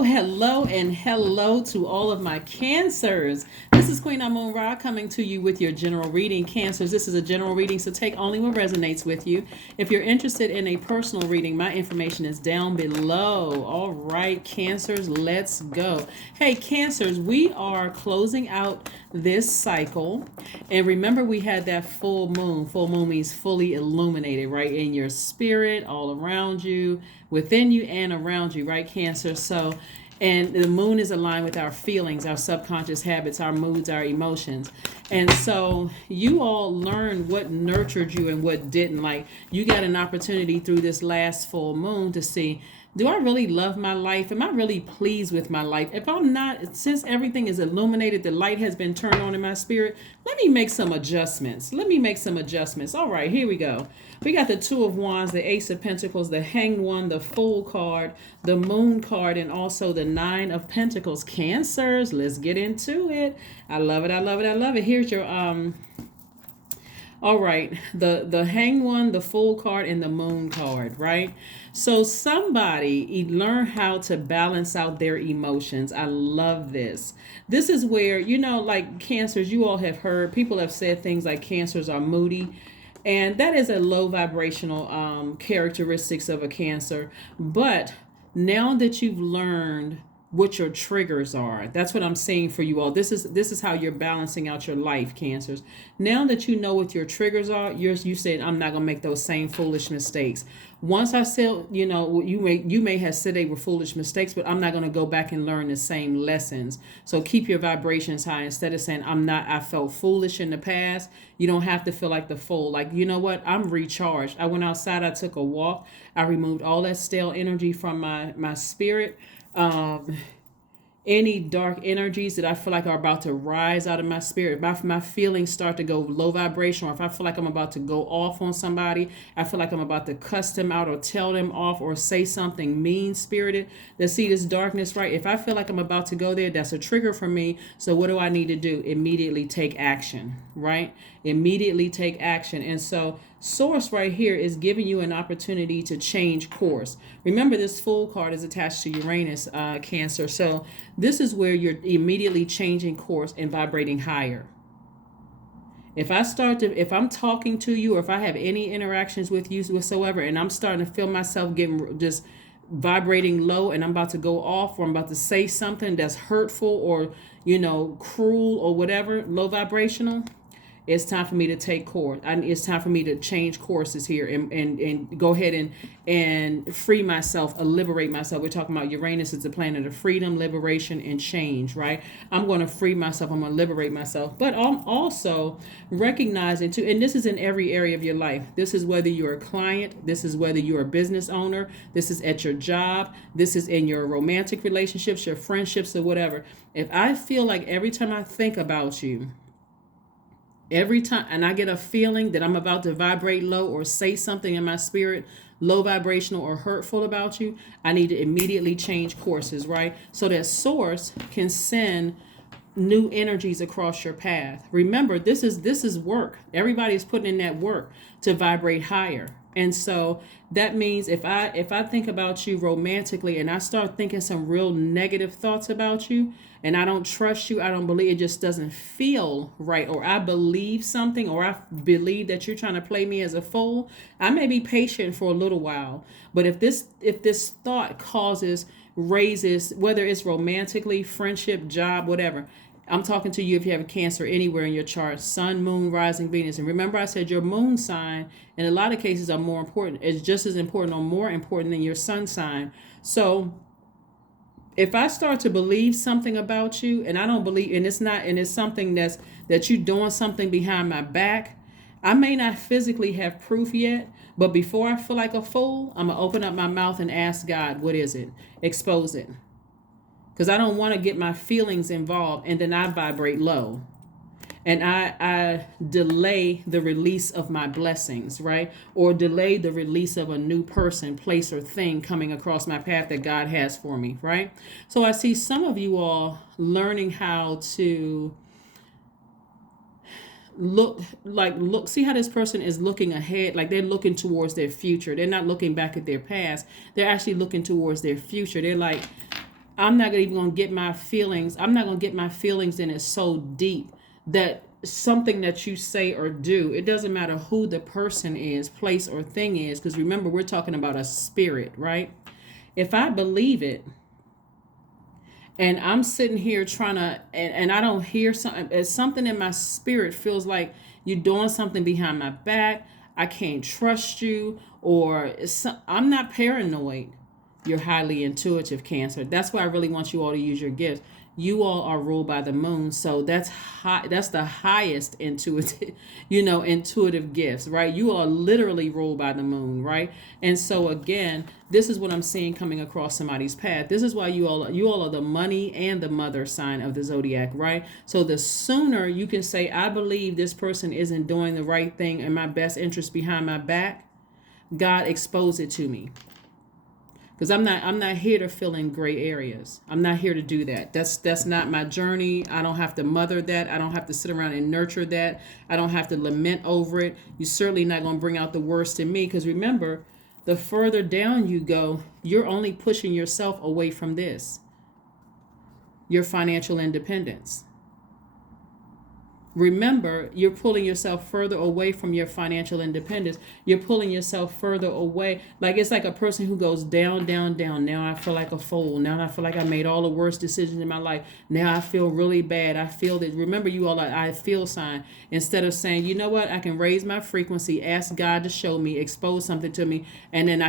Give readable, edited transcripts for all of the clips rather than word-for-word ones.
And hello to all of my Cancers. This is Queen Amun Ra coming to you with your general reading. Cancers, this is a general reading, so take only what resonates with you. If you're interested in a personal reading, my information is down below. All right, Cancers, let's go. Hey, Cancers, we are closing out this cycle. And remember, we had that full moon. Full moon means fully illuminated, right? In your spirit, all around you, within you, and around you, right, Cancer? So, and the moon is aligned with our feelings, our subconscious habits, our moods, our emotions. And so you all learned what nurtured you and what didn't. Like, you got an opportunity through this last full moon to see, do I really love my life? Am I really pleased with my life? If I'm not, since everything is illuminated, the light has been turned on in my spirit, let me make some adjustments. All right, here we go. We got the Two of Wands, the Ace of Pentacles, the Hanged One, the Fool card, the Moon card, and also the Nine of Pentacles. Cancers, let's get into it. I love it. Here's your all right, the Hanged One, the Fool card, and the Moon card, right? So somebody learn how to balance out their emotions. I love this. This is where, like Cancers, you all have heard, people have said things like Cancers are moody. And that is a low vibrational characteristics of a Cancer. But now that you've learned what your triggers are, that's what I'm saying for you all. This is how you're balancing out your life, Cancers. Now that you know what your triggers are, you said, I'm not gonna make those same foolish mistakes. Once I said, you may have said they were foolish mistakes, but I'm not gonna go back and learn the same lessons. So keep your vibrations high. Instead of saying I felt foolish in the past, you don't have to feel like the fool. Like, you know what? I'm recharged. I went outside, I took a walk, I removed all that stale energy from my spirit. Any dark energies that I feel like are about to rise out of my spirit, if my feelings start to go low vibration, or if I feel like I'm about to go off on somebody, I feel like I'm about to cuss them out or tell them off or say something mean spirited, that see this darkness, right? If I feel like I'm about to go there, that's a trigger for me. So what do I need to do? Immediately take action, right? Immediately take action. And so Source right here is giving you an opportunity to change course. Remember, this Fool card is attached to Uranus, Cancer. So this is where you're immediately changing course and vibrating higher. If I'm talking to you, or if I have any interactions with you whatsoever, and I'm starting to feel myself getting just vibrating low, and I'm about to go off, or I'm about to say something that's hurtful or, cruel or whatever, low vibrational, it's time for me to take course. It's time for me to change courses here and go ahead and free myself, liberate myself. We're talking about Uranus is the planet of freedom, liberation, and change, right? I'm going to free myself. I'm going to liberate myself. But I'm also recognizing too, and this is in every area of your life. This is whether you're a client. This is whether you're a business owner. This is at your job. This is in your romantic relationships, your friendships, or whatever. If I feel like every time I think about you, every time, and I get a feeling that I'm about to vibrate low or say something in my spirit, low vibrational or hurtful about you, I need to immediately change courses, right? So that Source can send new energies across your path. Remember, this is work. Everybody's putting in that work to vibrate higher. And so that means if I think about you romantically and I start thinking some real negative thoughts about you, and I don't trust you, I don't believe, it just doesn't feel right, or I believe something, or I believe that you're trying to play me as a fool, I may be patient for a little while. But if this thought raises, whether it's romantically, friendship, job, whatever, I'm talking to you if you have a Cancer anywhere in your chart, Sun, Moon, Rising, Venus. And remember I said your moon sign in a lot of cases are more important. It's just as important or more important than your sun sign. So if I start to believe something about you, and I don't believe, and it's something that you're doing something behind my back, I may not physically have proof yet, but before I feel like a fool, I'm gonna open up my mouth and ask God, what is it? Expose it. Because I don't want to get my feelings involved, and then I vibrate low. And I delay the release of my blessings, right? Or delay the release of a new person, place, or thing coming across my path that God has for me, right? So I see some of you all learning how to see how this person is looking ahead, like they're looking towards their future. They're not looking back at their past. They're actually looking towards their future. They're like, I'm not even going to get my feelings. I'm not going to get my feelings in it so deep that something that you say or do, it doesn't matter who the person is, place, or thing is, because remember, we're talking about a spirit, right? If I believe it, and I'm sitting here trying to, and I don't hear something, as something in my spirit feels like you're doing something behind my back, I can't trust you, or I'm not paranoid. You're highly intuitive, Cancer. That's why I really want you all to use your gifts. You all are ruled by the moon, so that's high. That's the highest intuitive, intuitive gifts, right? You are literally ruled by the moon, right? And so again, this is what I'm seeing coming across somebody's path. This is why you all are the money and the mother sign of the zodiac, right? So the sooner you can say, I believe this person isn't doing the right thing in my best interest behind my back, God expose it to me. Because I'm not here to fill in gray areas. I'm not here to do that. That's not my journey. I don't have to mother that. I don't have to sit around and nurture that. I don't have to lament over it. You're certainly not going to bring out the worst in me. Because remember, the further down you go, you're only pushing yourself away from this, your financial independence. Remember, you're pulling yourself further away from your financial independence. You're pulling yourself further away. Like it's like a person who goes down, down, down. Now I feel like a fool. Now I feel like I made all the worst decisions in my life. Now I feel really bad. I feel that. Remember, you all are I feel sign. Instead of saying, you know what, I can raise my frequency, ask God to show me, expose something to me, and then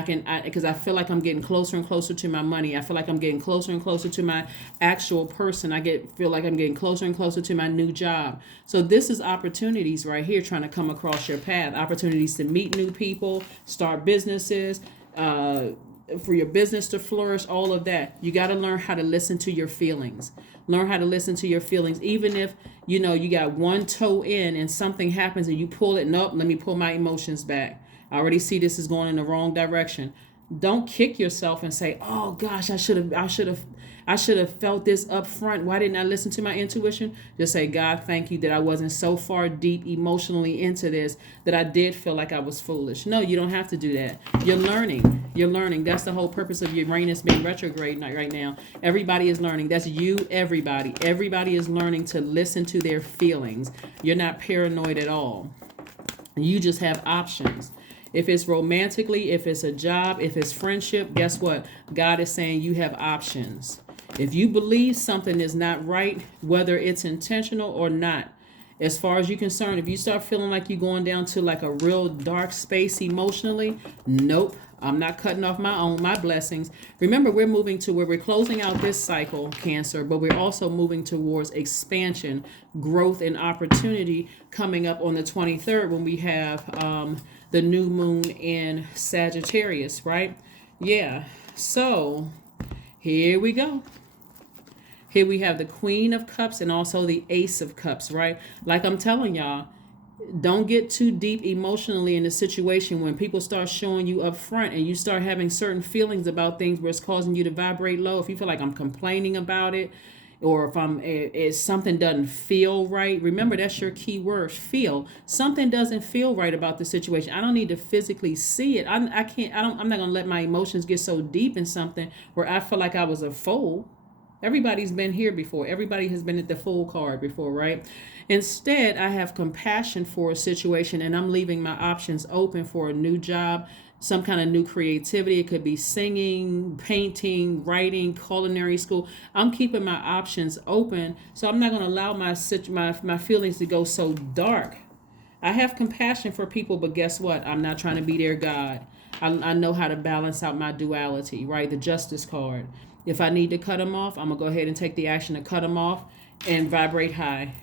because I feel like I'm getting closer and closer to my money. I feel like I'm getting closer and closer to my actual person. Feel like I'm getting closer and closer to my new job. So this is opportunities right here trying to come across your path. Opportunities to meet new people, start businesses, for your business to flourish, all of that. You got to learn how to listen to your feelings. Learn how to listen to your feelings. Even if, you got one toe in and something happens and you pull it, nope, let me pull my emotions back. I already see this is going in the wrong direction. Don't kick yourself and say, oh gosh, I should have felt this up front. Why didn't I listen to my intuition? Just say, God, thank you that I wasn't so far deep emotionally into this that I did feel like I was foolish. No, you don't have to do that. You're learning. You're learning. That's the whole purpose of Uranus being retrograde right now. Everybody is learning. That's you, everybody. Everybody is learning to listen to their feelings. You're not paranoid at all. You just have options. If it's romantically, if it's a job, if it's friendship, guess what? God is saying you have options. If you believe something is not right, whether it's intentional or not, as far as you're concerned, if you start feeling like you're going down to like a real dark space emotionally, nope, I'm not cutting off my blessings. Remember, we're moving to where we're closing out this cycle, Cancer, but we're also moving towards expansion, growth, and opportunity coming up on the 23rd when we have the new moon in Sagittarius, right? Yeah. So here we go. Here we have the Queen of Cups and also the Ace of Cups, right? Like I'm telling y'all, don't get too deep emotionally in the situation when people start showing you up front and you start having certain feelings about things where it's causing you to vibrate low. If you feel like I'm complaining about it, or if something doesn't feel right, remember that's your key word, feel. Something doesn't feel right about the situation. I don't need to physically see it. I'm not going to let my emotions get so deep in something where I feel like I was a fool. Everybody's been here before. Everybody has been at the fool card before, right? Instead, I have compassion for a situation and I'm leaving my options open for a new job, some kind of new creativity. It could be singing, painting, writing, culinary school. I'm keeping my options open, so I'm not going to allow my feelings to go so dark. I have compassion for people, but guess what? I'm not trying to be their God. I know how to balance out my duality, right? The Justice card. If I need to cut them off, I'm going to go ahead and take the action to cut them off and vibrate high.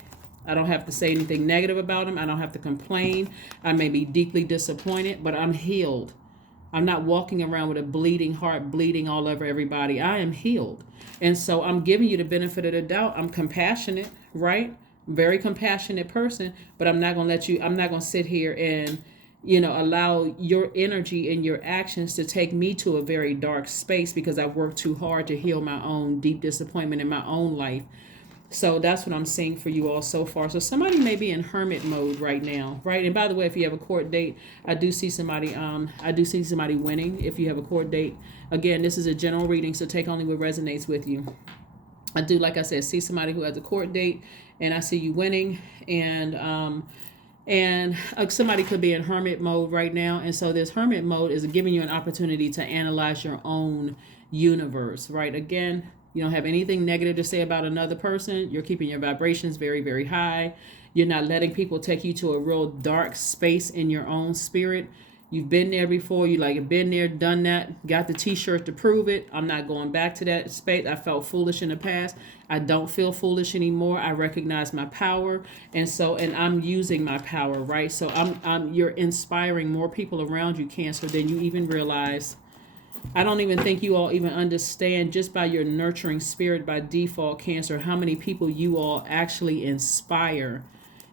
I don't have to say anything negative about them. I don't have to complain. I may be deeply disappointed, but I'm healed. I'm not walking around with a bleeding heart, bleeding all over everybody. I am healed. And so I'm giving you the benefit of the doubt. I'm compassionate, right? Very compassionate person, but I'm not going to sit here and allow your energy and your actions to take me to a very dark space because I've worked too hard to heal my own deep disappointment in my own life. So that's what I'm seeing for you all so far. So somebody may be in hermit mode right now, right? And by the way, if you have a court date, I do see somebody winning if you have a court date. Again, this is a general reading, so take only what resonates with you. I do, like I said, see somebody who has a court date, and I see you winning, and somebody could be in hermit mode right now. And so this hermit mode is giving you an opportunity to analyze your own universe, right? Again, you don't have anything negative to say about another person. You're keeping your vibrations very, very high. You're not letting people take you to a real dark space in your own spirit. You've been there before. You like been there, done that, got the t-shirt to prove it. I'm not going back to that space. I felt foolish in the past. I don't feel foolish anymore. I recognize my power. And I'm using my power, right? So you're inspiring more people around you, Cancer, than you even realize. I don't even think you all even understand, just by your nurturing spirit by default, Cancer, how many people you all actually inspire.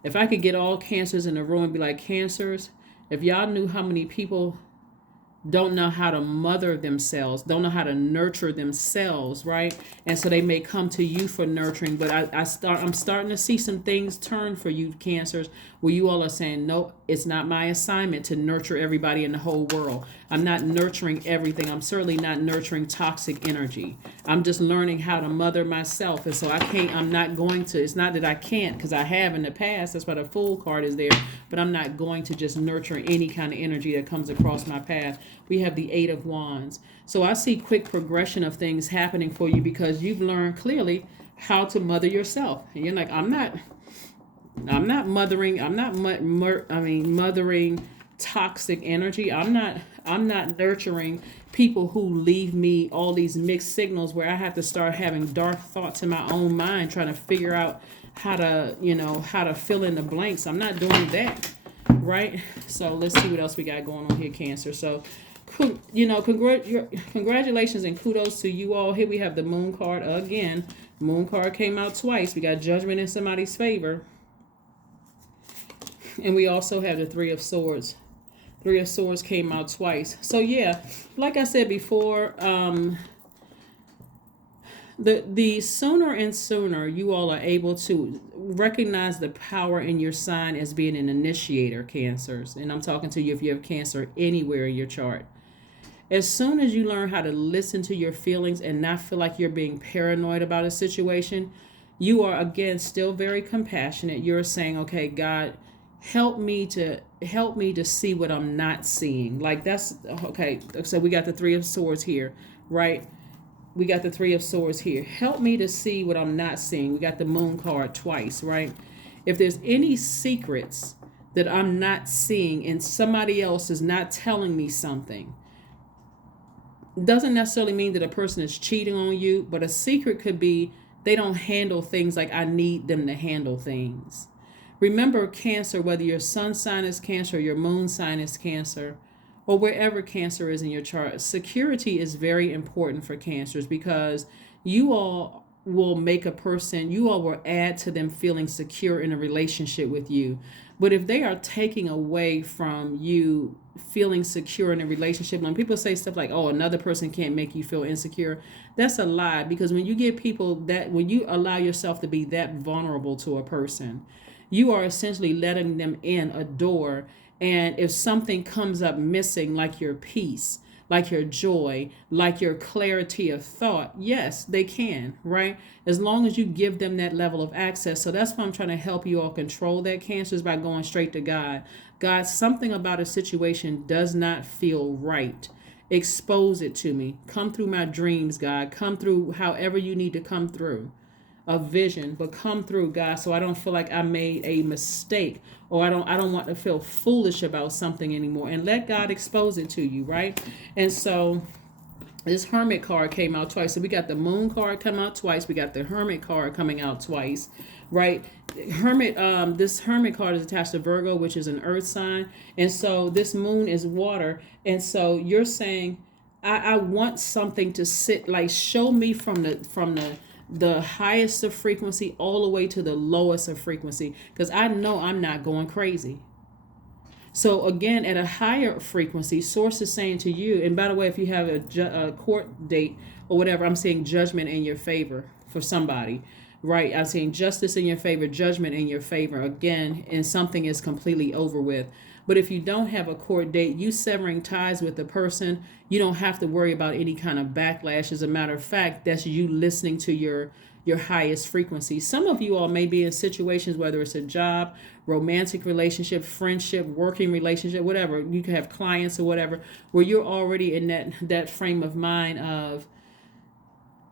If I could get all Cancers in the room and be like, Cancers, if y'all knew how many people don't know how to mother themselves, don't know how to nurture themselves, right? And so they may come to you for nurturing. But I'm starting to see some things turn for you, Cancers, where you all are saying, nope, it's not my assignment to nurture everybody in the whole world. I'm not nurturing everything. I'm certainly not nurturing toxic energy. I'm just learning how to mother myself. And so it's not that I can't, because I have in the past. That's why the Fool card is there. But I'm not going to just nurture any kind of energy that comes across my path. We have the Eight of Wands. So I see quick progression of things happening for you, because you've learned clearly how to mother yourself. And you're like, I'm not mothering toxic energy. I'm not nurturing people who leave me all these mixed signals where I have to start having dark thoughts in my own mind, trying to figure out how to fill in the blanks. I'm not doing that, right? So let's see what else we got going on here, Cancer. So, congratulations and kudos to you all. Here we have the Moon card again. Moon card came out twice. We got Judgment in somebody's favor. And we also have the Three of Swords. Three of Swords came out twice. So yeah, like I said before, the sooner and sooner you all are able to recognize the power in your sign as being an initiator, Cancers. And I'm talking to you if you have Cancer anywhere in your chart. As soon as you learn how to listen to your feelings and not feel like you're being paranoid about a situation, you are, again, still very compassionate. You're saying, okay, God, help me to see what I'm not seeing. Like, that's okay. So we got the Three of Swords here, right? We got the Three of Swords here. Help me to see what I'm not seeing. We got the Moon card twice, right? If there's any secrets that I'm not seeing and somebody else is not telling me something, doesn't necessarily mean that a person is cheating on you, but a secret could be they don't handle things like I need them to handle things. Remember, Cancer, whether your sun sign is Cancer or your moon sign is Cancer, or wherever Cancer is in your chart, security is very important for Cancers, because you all will add to them feeling secure in a relationship with you. But if they are taking away from you feeling secure in a relationship, when people say stuff like, oh, another person can't make you feel insecure, that's a lie. Because when you allow yourself to be that vulnerable to a person, you are essentially letting them in a door. And if something comes up missing, like your peace, like your joy, like your clarity of thought, yes, they can, right? As long as you give them that level of access. So that's why I'm trying to help you all control that, Cancers, by going straight to God. God, something about a situation does not feel right. Expose it to me. Come through my dreams, God. Come through however you need to come through. A vision, but come through, God, so I don't feel like I made a mistake, or I don't want to feel foolish about something anymore. And let God expose it to you, right? And so this Hermit card came out twice. So we got the Moon card come out twice. We got the Hermit card coming out twice, right? This Hermit card is attached to Virgo, which is an earth sign. And so this moon is water. And so you're saying, I want something to sit, like, show me from the highest of frequency all the way to the lowest of frequency, because I know I'm not going crazy. So again, at a higher frequency, source is saying to you, and by the way, if you have a court date or whatever, I'm seeing judgment in your favor for somebody. right? I'm saying justice in your favor, judgment in your favor again, and something is completely over with. But if you don't have a court date, you severing ties with the person, you don't have to worry about any kind of backlash. As a matter of fact, that's you listening to your highest frequency. Some of you all may be in situations, whether it's a job, romantic relationship, friendship, working relationship, whatever. You can have clients or whatever, where you're already in that frame of mind of,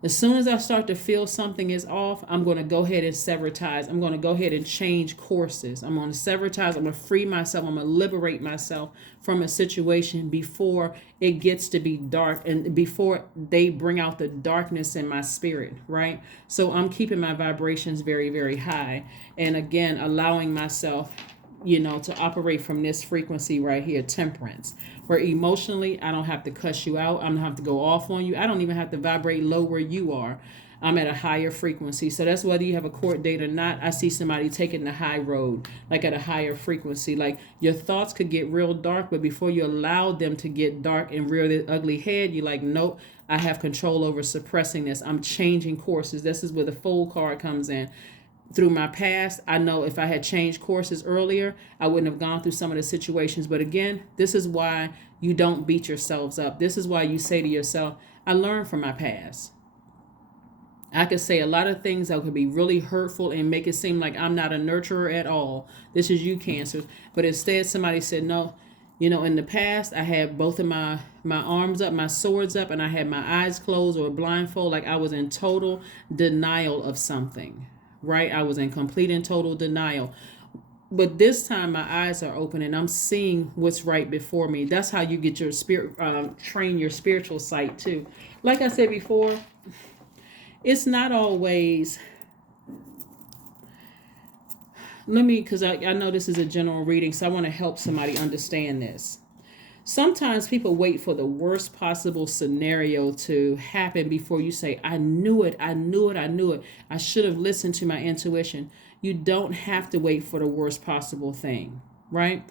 as soon as I start to feel something is off, I'm going to go ahead and sever ties. I'm going to go ahead and change courses. I'm going to sever ties. I'm going to free myself. I'm going to liberate myself from a situation before it gets to be dark and before they bring out the darkness in my spirit, right? So I'm keeping my vibrations very, very high. And again, allowing myself, to operate from this frequency right here, temperance, where emotionally, I don't have to cuss you out. I don't have to go off on you. I don't even have to vibrate low where you are. I'm at a higher frequency. So that's whether you have a court date or not. I see somebody taking the high road, like at a higher frequency. Like your thoughts could get real dark, but before you allow them to get dark and rear their ugly head, you're like, nope, I have control over suppressing this. I'm changing courses. This is where the Fool card comes in. Through my past, I know if I had changed courses earlier, I wouldn't have gone through some of the situations. But again, this is why you don't beat yourselves up. This is why you say to yourself, I learned from my past. I could say a lot of things that could be really hurtful and make it seem like I'm not a nurturer at all. This is you, Cancers. But instead, somebody said, no, in the past, I had both of my arms up, my swords up, and I had my eyes closed or blindfold, like I was in total denial of something. Right? I was in complete and total denial. But this time my eyes are open and I'm seeing what's right before me. That's how you get your spirit, train your spiritual sight too. Like I said before, it's not always, because I know this is a general reading, so I want to help somebody understand this. Sometimes people wait for the worst possible scenario to happen before you say, I knew it. I should have listened to my intuition. You don't have to wait for the worst possible thing, right?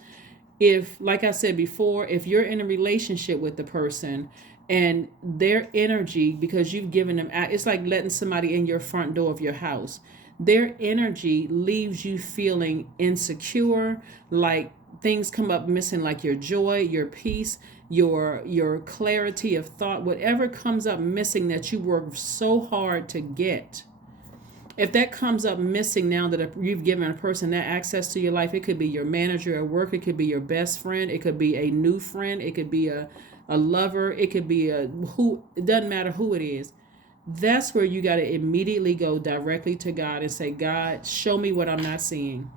If, like I said before, if you're in a relationship with the person and their energy, because you've given them, it's like letting somebody in your front door of your house. Their energy leaves you feeling insecure, like things come up missing, like your joy, your peace, your clarity of thought, whatever comes up missing that you worked so hard to get. If that comes up missing now that you've given a person that access to your life, it could be your manager at work, it could be your best friend, it could be a new friend, it could be a lover, it could be it doesn't matter who it is. That's where you got to immediately go directly to God and say, God, show me what I'm not seeing.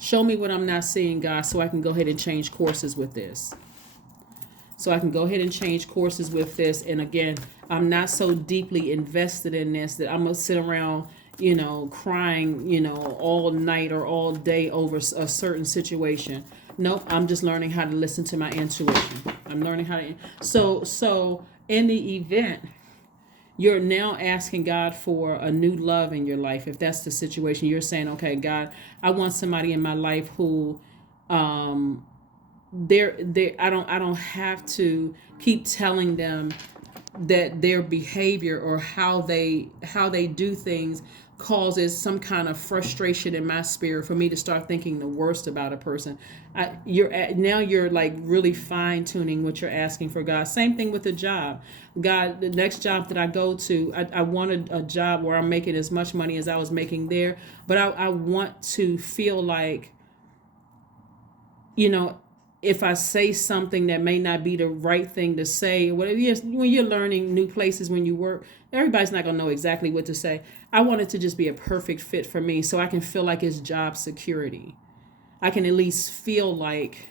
Show me what I'm not seeing, God, so I can go ahead and change courses with this. And again, I'm not so deeply invested in this that I'm going to sit around, crying, all night or all day over a certain situation. Nope, I'm just learning how to listen to my intuition. I'm learning how to. So in the event, you're now asking God for a new love in your life. If that's the situation, you're saying, okay, God, I want somebody in my life who, I don't have to keep telling them that their behavior or how they do things causes some kind of frustration in my spirit for me to start thinking the worst about a person. You're like really fine tuning what you're asking for, God. Same thing with the job. God, the next job that I go to, I wanted a job where I'm making as much money as I was making there, but I want to feel like, if I say something that may not be the right thing to say, whatever it is, when you're learning new places, when you work, everybody's not going to know exactly what to say. I want it to just be a perfect fit for me so I can feel like it's job security. I can at least feel like,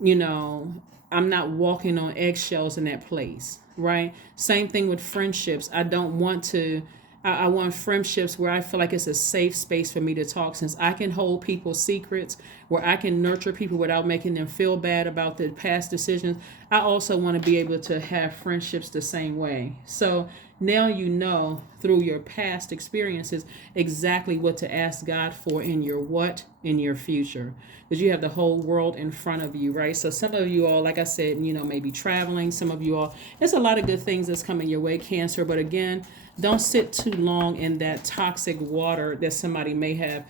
I'm not walking on eggshells in that place, right? Same thing with friendships. I want friendships where I feel like it's a safe space for me to talk, since I can hold people's secrets, where I can nurture people without making them feel bad about their past decisions. I also want to be able to have friendships the same way. So now through your past experiences exactly what to ask God for in your future, because you have the whole world in front of you, right? So some of you all, like I said, maybe traveling. Some of you all, there's a lot of good things that's coming your way, Cancer. But again, Don't sit too long in that toxic water that somebody may have,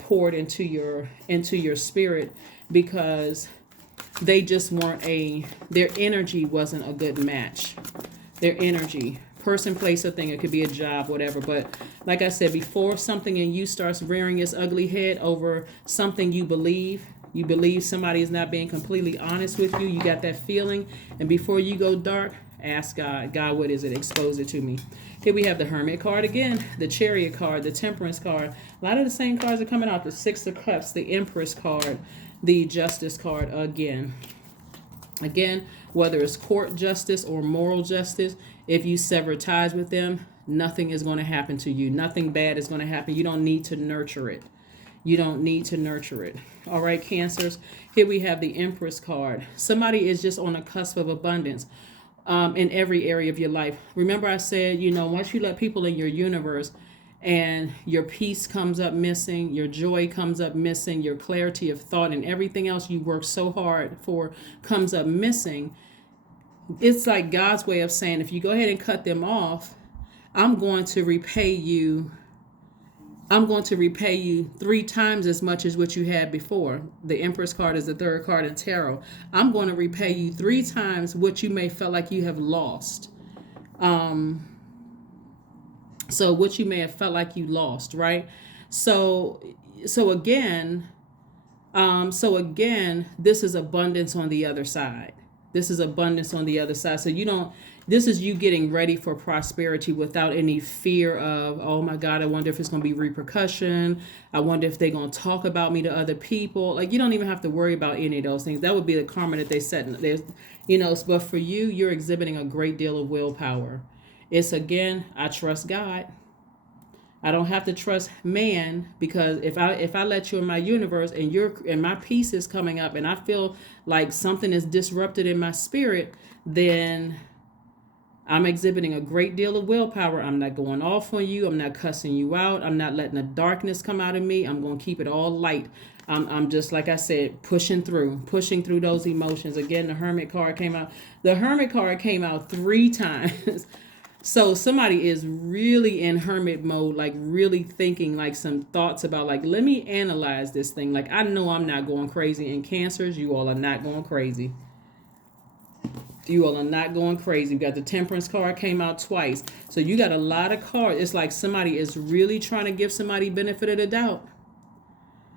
poured into your spirit, because they just weren't their energy wasn't a good match. Their energy, person, place, or thing, it could be a job, whatever. But like I said, before something in you starts rearing its ugly head over something you believe somebody is not being completely honest with you, you got that feeling, and before you go dark, ask God, what is it? Expose it to me. Here we have the Hermit card again, the Chariot card, the Temperance card. A lot of the same cards are coming out. The Six of Cups, the Empress card, the Justice card again. Again, whether it's court justice or moral justice, if you sever ties with them, nothing is going to happen to you. Nothing bad is going to happen. You don't need to nurture it. You don't need to nurture it. All right, Cancers. Here we have the Empress card. Somebody is just on a cusp of abundance. In every area of your life. Remember I said, once you let people in your universe and your peace comes up missing, your joy comes up missing, your clarity of thought and everything else you work so hard for comes up missing, it's like God's way of saying, if you go ahead and cut them off, I'm going to repay you 3 times as much as what you had before. The Empress card is the third card in tarot. I'm going to repay you 3 times what you may felt like you have lost. So what you may have felt like you lost, right? So again, this is abundance on the other side. This is abundance on the other side. So this is you getting ready for prosperity without any fear of, oh my God, I wonder if it's going to be repercussion. I wonder if they're going to talk about me to other people. Like, you don't even have to worry about any of those things. That would be the karma that they set. But for you, you're exhibiting a great deal of willpower. It's, again, I trust God. I don't have to trust man, because if I let you in my universe and my peace is coming up and I feel like something is disrupted in my spirit, then I'm exhibiting a great deal of willpower. I'm not going off on you. I'm not cussing you out. I'm not letting the darkness come out of me. I'm going to keep it all light. I'm just, like I said, pushing through those emotions. Again, the Hermit card came out. The Hermit card came out 3 times. So somebody is really in hermit mode, like really thinking like some thoughts about, like, let me analyze this thing. Like, I know I'm not going crazy. And Cancers, you all are not going crazy. You all are not going crazy. You got the Temperance card came out twice. So you got a lot of cards. It's like somebody is really trying to give somebody benefit of the doubt.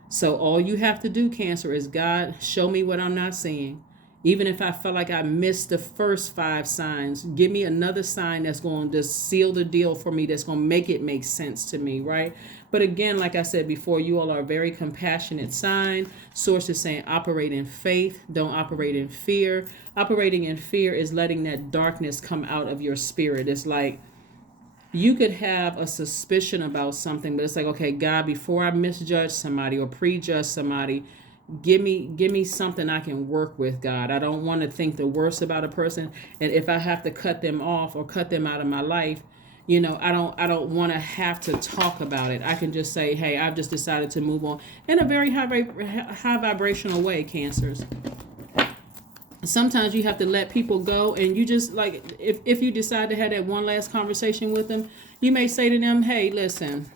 So all you have to do, Cancer, is, God, show me what I'm not seeing. Even if I felt like I missed the first 5 signs, give me another sign that's going to just seal the deal for me, that's going to make it make sense to me, right? But again, like I said before, you all are a very compassionate sign. Source is saying operate in faith, don't operate in fear. Operating in fear is letting that darkness come out of your spirit. It's like you could have a suspicion about something, but it's like, okay, God, before I misjudge somebody or prejudge somebody, give me something I can work with, God. I don't want to think the worst about a person, and if I have to cut them off or cut them out of my life, I don't want to have to talk about it. I can just say, hey, I've just decided to move on in a very high vibrational way, Cancers. Sometimes you have to let people go, and you just, like, if you decide to have that one last conversation with them, you may say to them, hey, listen,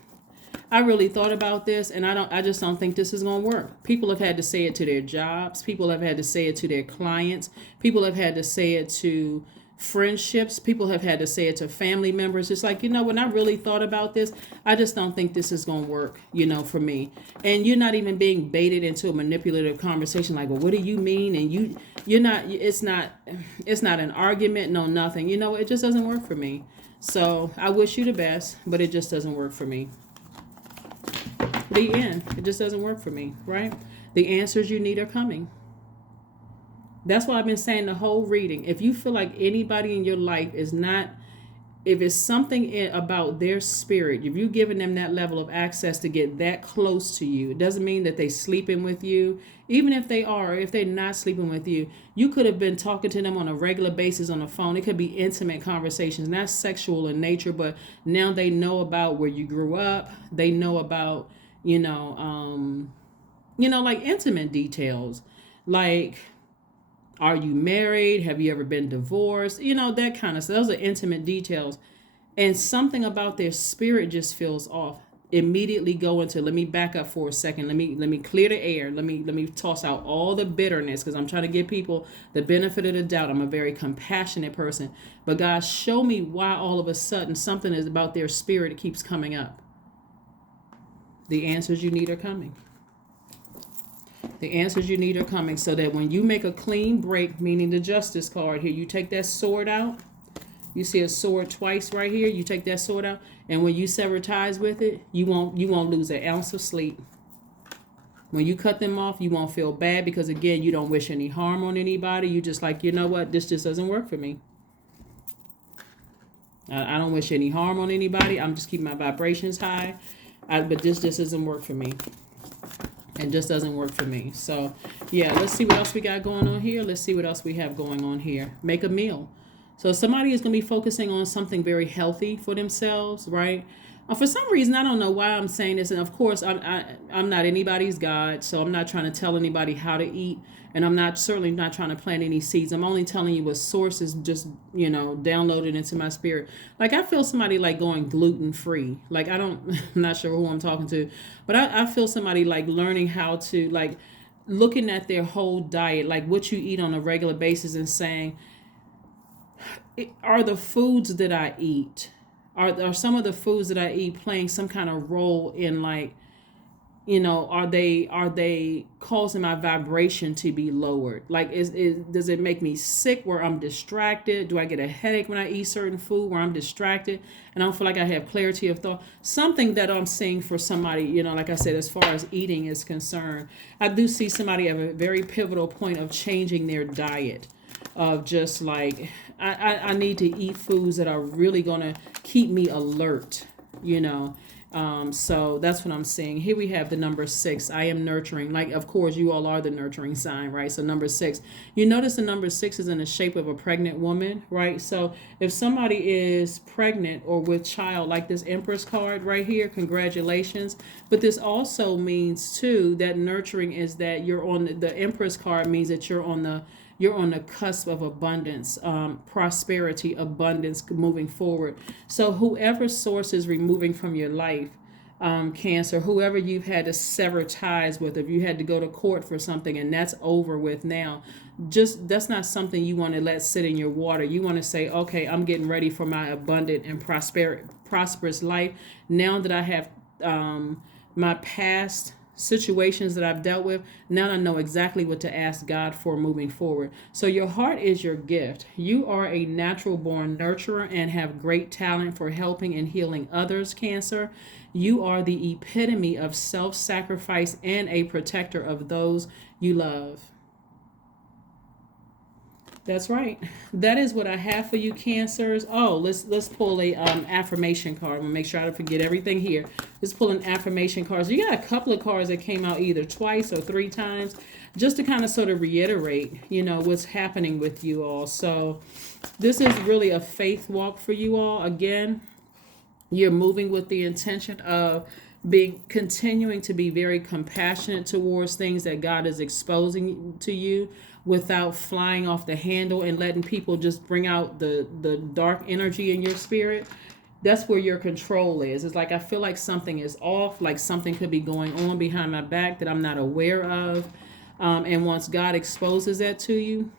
I really thought about this, and I just don't think this is going to work. People have had to say it to their jobs. People have had to say it to their clients. People have had to say it to friendships. People have had to say it to family members. It's like, when I really thought about this, I just don't think this is going to work, for me. And you're not even being baited into a manipulative conversation like, well, what do you mean? And you're not, it's not an argument, no, nothing. It just doesn't work for me. So I wish you the best, but it just doesn't work for me. The end. It just doesn't work for me, right? The answers you need are coming. That's why I've been saying the whole reading. If you feel like anybody in your life is not, if it's something about their spirit, if you've given them that level of access to get that close to you, it doesn't mean that they're sleeping with you. Even if they are, if they're not sleeping with you, you could have been talking to them on a regular basis on the phone. It could be intimate conversations, not sexual in nature, but now they know about where you grew up. They know about, like intimate details, like, are you married? Have you ever been divorced? That kind of stuff. Those are intimate details. and something about their spirit just feels off. Immediately go into, let me back up for a second, let me clear the air, let me toss out all the bitterness, because I'm trying to give people the benefit of the doubt. I'm a very compassionate person, but God, show me why all of a sudden something is about their spirit keeps coming up. The answers you need are coming. The answers you need are coming, so that when you make a clean break, meaning the justice card here, you take that sword out. You see a sword twice right here. You take that sword out, and when you sever ties with it, you won't lose an ounce of sleep. When you cut them off, you won't feel bad, because again, you don't wish any harm on anybody. You just like, you know what, this just doesn't work for me. I don't wish any harm on anybody. I'm just keeping my vibrations high, but this just doesn't work for me. And just doesn't work for me. So yeah, let's see what else we got going on here. Let's see what else we have going on here. Make a meal. So somebody is going to be focusing on something very healthy for themselves, right? For some reason, I don't know why I'm saying this. And of course, I'm not anybody's God, so I'm not trying to tell anybody how to eat. And I'm certainly not trying to plant any seeds. I'm only telling you what sources just, downloaded into my spirit. Like, I feel somebody like going gluten free. Like, I'm not sure who I'm talking to, but I feel somebody like learning how to, like, looking at their whole diet, like what you eat on a regular basis, and saying, are the foods that I eat, are some of the foods that I eat playing some kind of role in, like, are they causing my vibration to be lowered? Like, does it make me sick where I'm distracted? Do I get a headache when I eat certain food where I'm distracted and I don't feel like I have clarity of thought? Something that I'm seeing for somebody, like I said, as far as eating is concerned, I do see somebody at a very pivotal point of changing their diet, of just like, I need to eat foods that are really going to keep me alert, so that's what I'm seeing. Here we have the number 6. I am nurturing. Like, of course, you all are the nurturing sign, right? So number 6. You notice the number 6 is in the shape of a pregnant woman, right? So if somebody is pregnant or with child, like this Empress card right here, congratulations. But this also means, too, that nurturing is that you're on the Empress card means that you're on the cusp of abundance, prosperity, abundance moving forward. So whoever source is removing from your life, Cancer, whoever you've had to sever ties with, if you had to go to court for something and that's over with now, just that's not something you want to let sit in your water. You want to say, okay, I'm getting ready for my abundant and prosperous life. Now that I have my past situations that I've dealt with, now I know exactly what to ask God for moving forward. So your heart is your gift. You are a natural born nurturer and have great talent for helping and healing others, Cancer. You are the epitome of self-sacrifice and a protector of those you love. That's right. That is what I have for you, Cancers. Oh, let's pull a affirmation card. I'm gonna make sure I don't forget everything here. Let's pull an affirmation card. So you got a couple of cards that came out either twice or 3 times, just to kind of sort of reiterate, what's happening with you all. So this is really a faith walk for you all. Again, you're moving with the intention of continuing to be very compassionate towards things that God is exposing to you, without flying off the handle and letting people just bring out the dark energy in your spirit. That's where your control is. It's like, I feel like something is off, like something could be going on behind my back that I'm not aware of. And once God exposes that to you,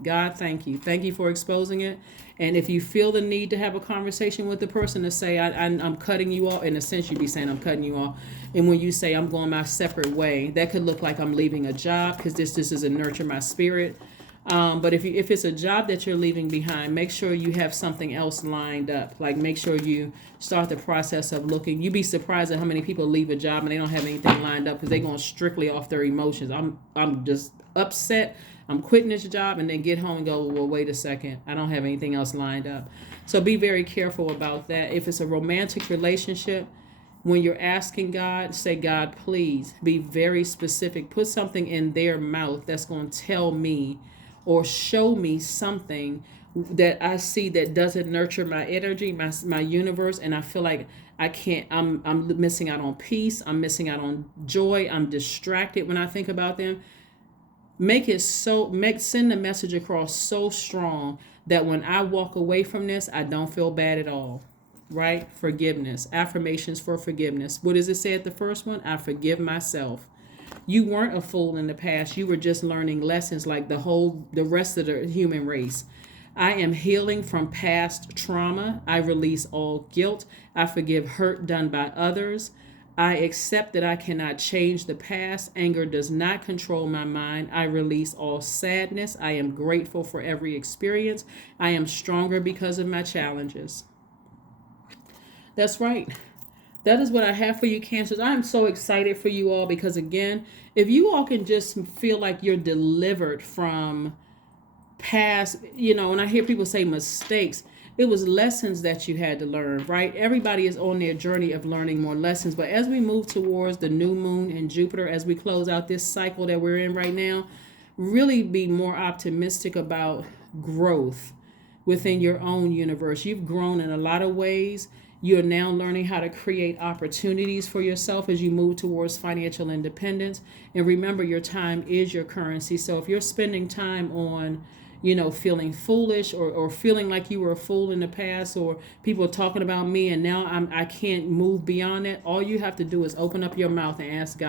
God, thank you. Thank you for exposing it. And if you feel the need to have a conversation with the person to say, I'm cutting you off, in a sense, you'd be saying, I'm cutting you off. And when you say, I'm going my separate way, that could look like I'm leaving a job, because this is a nurture my spirit. But if it's a job that you're leaving behind, make sure you have something else lined up. Like, make sure you start the process of looking. You'd be surprised at how many people leave a job and they don't have anything lined up because they're going strictly off their emotions. I'm just upset. I'm quitting this job, and then get home and go, well, wait a second, I don't have anything else lined up. So be very careful about that. If it's a romantic relationship, when you're asking God, say, God, please be very specific. Put something in their mouth that's going to tell me or show me something that I see that doesn't nurture my energy, my universe, and I feel like I can't, I'm missing out on peace, I'm missing out on joy, I'm distracted when I think about them. Send the message across so strong that when I walk away from this, I don't feel bad at all. right? Forgiveness. Affirmations for forgiveness. What does it say at the first one? I forgive myself. You weren't a fool in the past. You were just learning lessons like the rest of the human race. I am healing from past trauma. I release all guilt. I forgive hurt done by others. I accept that I cannot change the past. Anger does not control my mind. I release all sadness. I am grateful for every experience. I am stronger because of my challenges. That's right. That is what I have for you, Cancers. I am so excited for you all because, again, if you all can just feel like you're delivered from past, when I hear people say mistakes, it was lessons that you had to learn, right? Everybody is on their journey of learning more lessons. But as we move towards the new moon and Jupiter, as we close out this cycle that we're in right now, really be more optimistic about growth within your own universe. You've grown in a lot of ways. You're now learning how to create opportunities for yourself as you move towards financial independence. And remember, your time is your currency. So if you're spending time on, feeling foolish or feeling like you were a fool in the past, or people are talking about me and now I can't move beyond it, all you have to do is open up your mouth and ask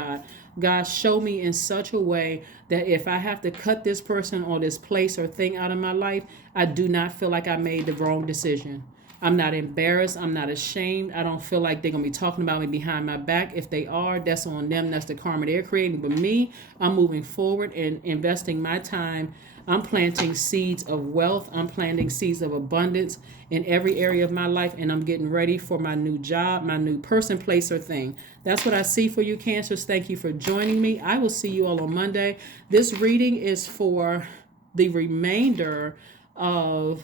God, show me in such a way that if I have to cut this person or this place or thing out of my life, I do not feel like I made the wrong decision. I'm not embarrassed. I'm not ashamed. I don't feel like they're going to be talking about me behind my back. If they are, that's on them. That's the karma they're creating. But me, I'm moving forward and investing my time. I'm planting seeds of wealth. I'm planting seeds of abundance in every area of my life. And I'm getting ready for my new job, my new person, place, or thing. That's what I see for you, Cancers. Thank you for joining me. I will see you all on Monday. This reading is for the remainder of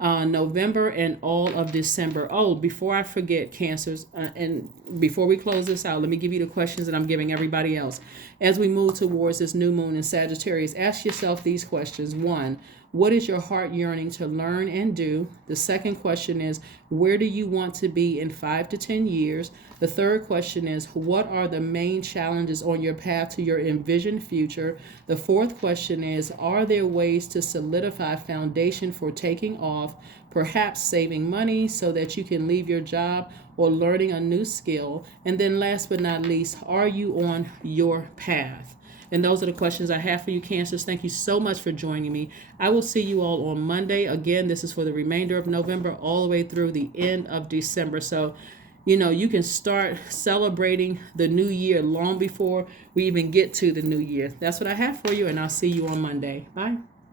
November and all of December. Oh, before I forget, Cancers, and before we close this out, let me give you the questions that I'm giving everybody else. As we move towards this new moon in Sagittarius, ask yourself these questions. 1, what is your heart yearning to learn and do? The second question is, where do you want to be in 5 to 10 years? The third question is, what are the main challenges on your path to your envisioned future? The fourth question is, are there ways to solidify foundation for taking off, perhaps saving money so that you can leave your job or learning a new skill? And then last but not least, are you on your path? And those are the questions I have for you, Cancers. Thank you so much for joining me. I will see you all on Monday. Again, this is for the remainder of November all the way through the end of December. So, you can start celebrating the new year long before we even get to the new year. That's what I have for you, and I'll see you on Monday. Bye.